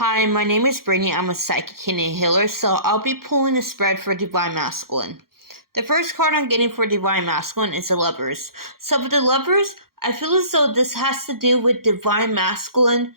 Hi, my name is Brittany. I'm a psychic and a healer, so I'll be pulling the spread for Divine Masculine. The first card I'm getting for Divine Masculine is the Lovers. So with the Lovers, I feel as though this has to do with Divine Masculine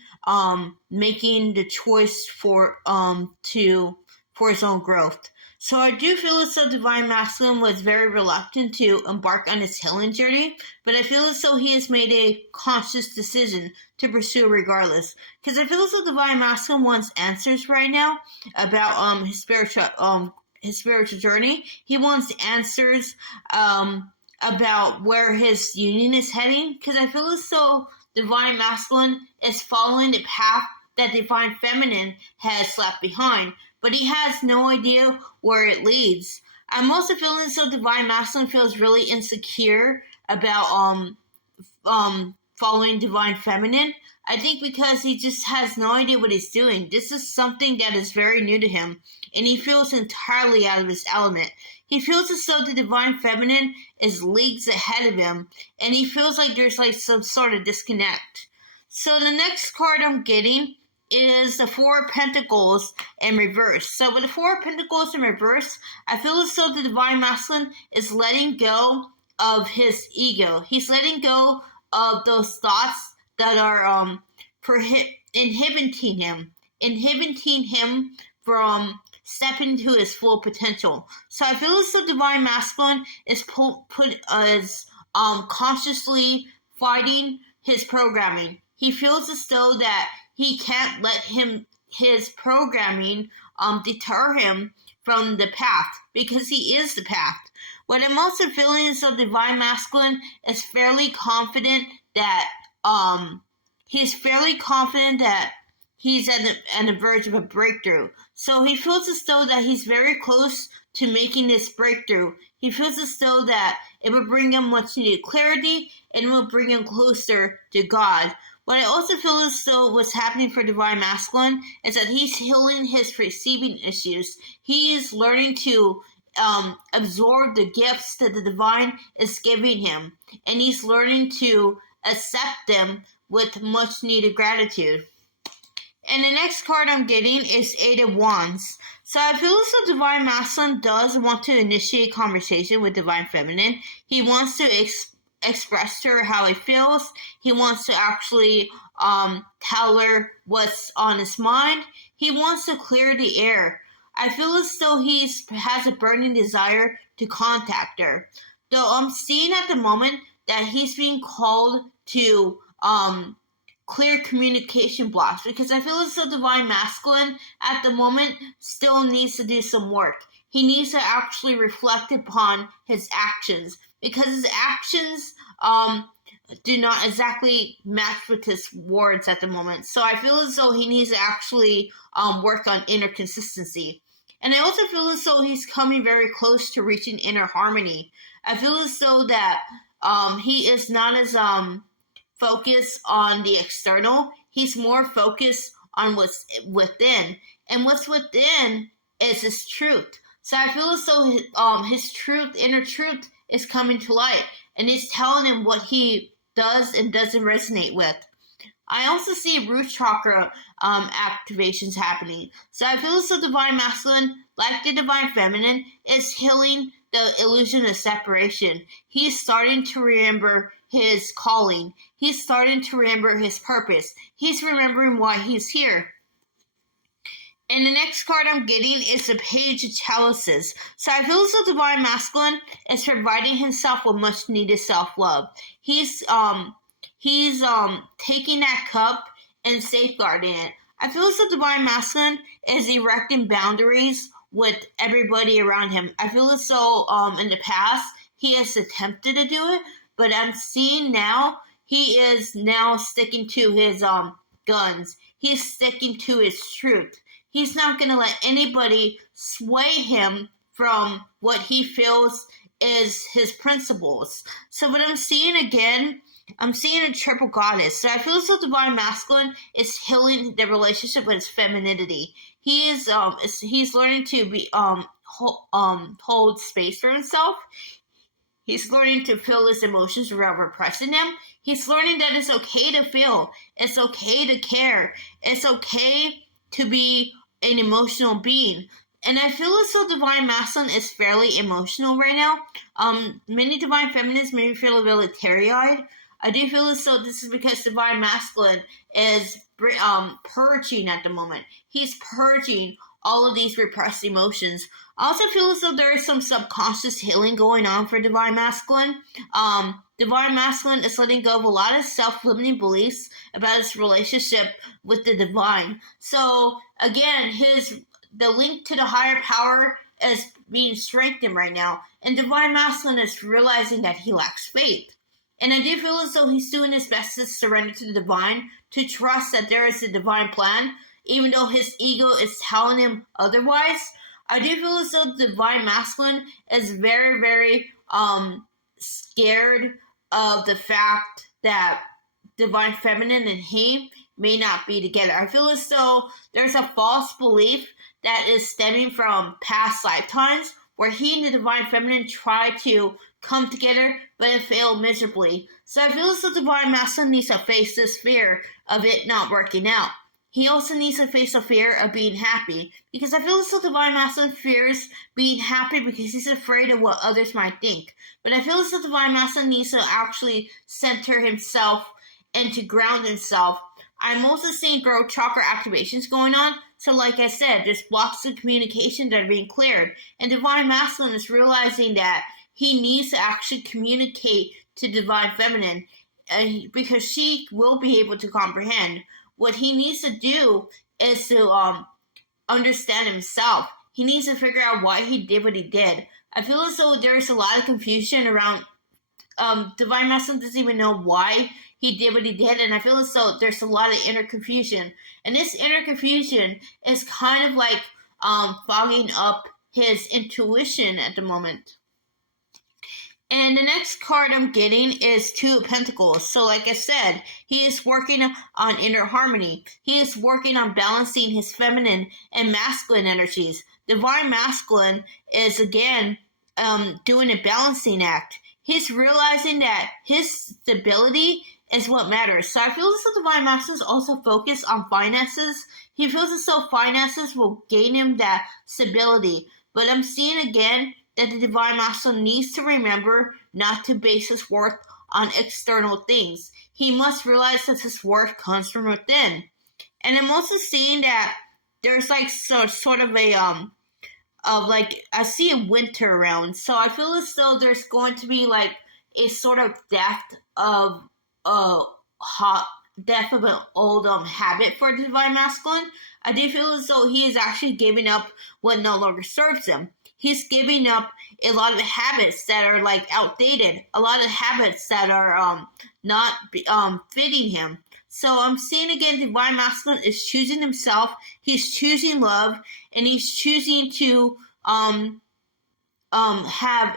making the choice for his own growth. So I do feel as though Divine Masculine was very reluctant to embark on his healing journey, but I feel as though he has made a conscious decision to pursue regardless. Because I feel as though Divine Masculine wants answers right now about his spiritual journey. He wants answers about where his union is heading. Because I feel as though Divine Masculine is following the path that Divine Feminine has left behind, but he has no idea where it leads. I'm also feeling as though Divine Masculine feels really insecure about following Divine Feminine. I think because he just has no idea what he's doing. This is something that is very new to him, and he feels entirely out of his element. He feels as though the Divine Feminine is leagues ahead of him, and he feels like there's like some sort of disconnect. So the next card I'm getting is the Four of Pentacles in reverse. So with the Four of Pentacles in reverse, I feel as though the Divine Masculine is letting go of his ego. He's letting go of those thoughts that are inhibiting him from stepping to his full potential. So I feel as though Divine Masculine is consciously fighting his programming. He feels as though that he can't let his programming deter him from the path, because he is the path. What I'm also feeling is that Divine Masculine is fairly confident that he's at the verge of a breakthrough. So he feels as though that he's very close to making this breakthrough. He feels as though that it will bring him much needed clarity, and it will bring him closer to God. What I also feel as though what's happening for Divine Masculine is that he's healing his receiving issues. He is learning to absorb the gifts that the Divine is giving him, and he's learning to accept them with much needed gratitude. And the next card I'm getting is Eight of Wands. So I feel as though Divine Masculine does want to initiate conversation with Divine Feminine. He wants to express to her how he feels. He wants to actually tell her what's on his mind. He wants to clear the air. I feel as though he has a burning desire to contact her. Though I'm seeing at the moment that he's being called to clear communication blocks, because I feel as though Divine Masculine at the moment still needs to do some work. He needs to actually reflect upon his actions, because his actions do not exactly match with his words at the moment. So I feel as though he needs to actually work on inner consistency. And I also feel as though he's coming very close to reaching inner harmony. I feel as though that he is not as focused on the external. He's more focused on what's within. And what's within is his truth. So I feel as though his truth, inner truth, is coming to light, and it's telling him what he does and doesn't resonate with. I also see root chakra activations happening. So I feel as though Divine Masculine, like the Divine Feminine, is healing the illusion of separation. He's starting to remember his calling. He's starting to remember his purpose. He's remembering why he's here. And the next card I'm getting is the Page of Chalices. So I feel as though Divine Masculine is providing himself with much needed self-love. He's taking that cup and safeguarding it. I feel as though Divine Masculine is erecting boundaries with everybody around him. I feel as though in the past he has attempted to do it, but I'm seeing now he is now sticking to his guns. He's sticking to his truth. He's not going to let anybody sway him from what he feels is his principles. So what I'm seeing again, I'm seeing a triple goddess. So I feel as though Divine Masculine is healing the relationship with his femininity. He is he's learning to be hold space for himself. He's learning to feel his emotions without repressing them. He's learning that it's okay to feel. It's okay to care. It's okay to be an emotional being. And I feel as though Divine Masculine is fairly emotional right now. Many Divine Feminines may feel a little teary-eyed. I do feel as though this is because Divine Masculine is purging at the moment. He's purging all of these repressed emotions. I also feel as though there is some subconscious healing going on for Divine Masculine. Divine Masculine is letting go of a lot of self-limiting beliefs about his relationship with the divine. So again, the link to the higher power is being strengthened right now, and Divine Masculine is realizing that he lacks faith. And I do feel as though he's doing his best to surrender to the divine, to trust that there is a divine plan, even though his ego is telling him otherwise. I do feel as though the Divine Masculine is very, very scared of the fact that Divine Feminine and he may not be together. I feel as though there's a false belief that is stemming from past lifetimes where he and the Divine Feminine try to come together, but it failed miserably. So I feel as though Divine Masculine needs to face this fear of it not working out. He also needs to face the fear of being happy, because I feel as though Divine Masculine fears being happy because he's afraid of what others might think. But I feel as though Divine Masculine needs to actually center himself and to ground himself. I'm also seeing throat chakra activations going on. So like I said, there's blocks of communication that are being cleared. And Divine Masculine is realizing that he needs to actually communicate to Divine Feminine because she will be able to comprehend. What he needs to do is to understand himself. He needs to figure out why he did what he did. I feel as though there's a lot of confusion around Divine Masculine doesn't even know why he did what he did, and I feel as though there's a lot of inner confusion. And this inner confusion is kind of like fogging up his intuition at the moment. And the next card I'm getting is Two of Pentacles. So like I said, he is working on inner harmony. He is working on balancing his feminine and masculine energies. Divine Masculine is, again, doing a balancing act. He's realizing that his stability is what matters. So I feel as though Divine Masculine is also focused on finances. He feels as though finances will gain him that stability. But I'm seeing again that the Divine Masculine needs to remember not to base his worth on external things. He must realize that his worth comes from within. And I'm also seeing that there's like sort of a I see a winter around. So I feel as though there's going to be like a sort of death of an old habit for the Divine Masculine. I do feel as though he is actually giving up what no longer serves him. He's giving up a lot of habits that are like outdated, a lot of habits that are not fitting him. So I'm seeing again, Divine Masculine is choosing himself. He's choosing love, and he's choosing to have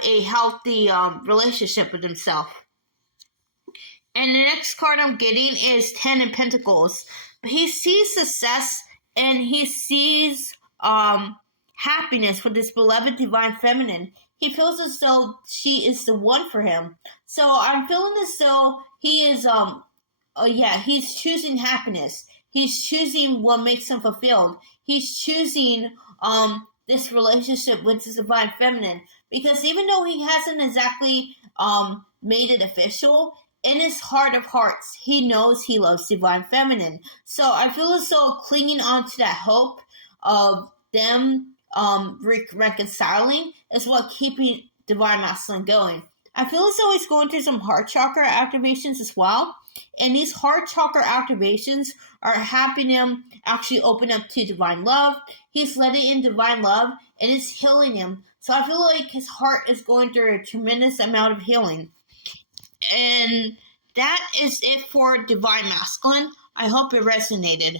a healthy relationship with himself. And the next card I'm getting is Ten of Pentacles. He sees success and he sees happiness with his beloved Divine Feminine. He feels as though she is the one for him. So I'm feeling as though he is he's choosing happiness. He's choosing what makes him fulfilled. He's choosing this relationship with his Divine Feminine. Because even though he hasn't exactly made it official, in his heart of hearts, he knows he loves Divine Feminine. So I feel as though clinging on to that hope of them reconciling is what keeping Divine Masculine going. I feel as though he's going through some heart chakra activations as well. And these heart chakra activations are helping him actually open up to divine love. He's letting in divine love and it's healing him. So I feel like his heart is going through a tremendous amount of healing. And that is it for Divine Masculine. I hope it resonated.